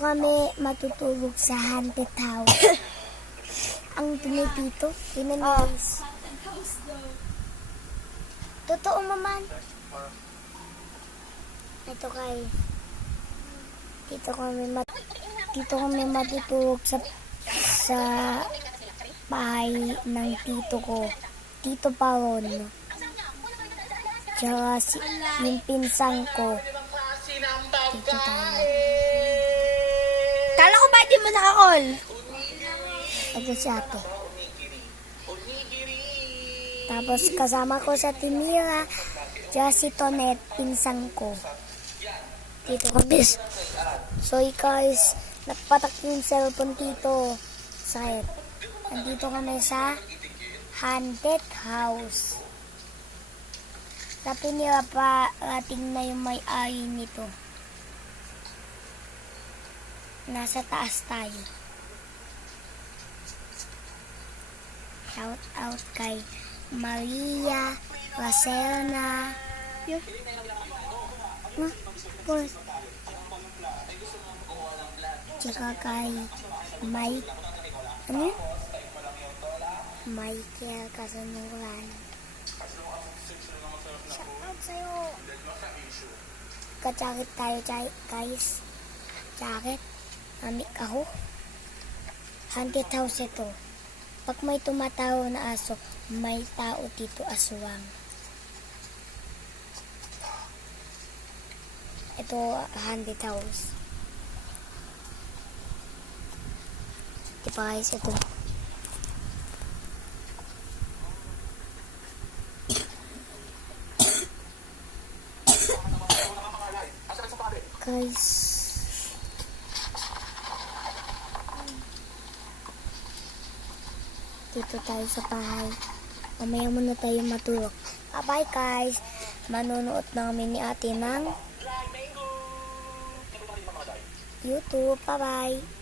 kami matutulog sa haunted house. Ang dumi dito, pinanis. Totoo naman. Ito guys. Dito kami matutulog sa bahay ng tito ko. Tito Paron. Tsaka yung pinsang ko. Dito tayo. Kala ko ba di mo nakakall? Ito si ate. Tapos kasama ko sa Timira, tsaka si Tonet, pinsang ko. Dito kami. So guys, nagpatak yung cellphone dito. Sakit. Nandito kami sa haunted house. Sa Timira pa, rating na yung may-ari nito. Nasa taas tayo. Shout out kay Maria Racerna. Tsaka kay Mike. Ano? Michael Casanuran. Shout out sa'yo. Kachakit tayo guys. Chakit. Amik ako. Haunted house ito. Pag may tumatawa na aso, may tao dito aswang. Ito, haunted house. Diba guys, ito. Guys. Dito tayo sa bahay. Mamaya muna tayo matulog. Bye guys. Manonood na kami ni ate ng YouTube. Bye bye.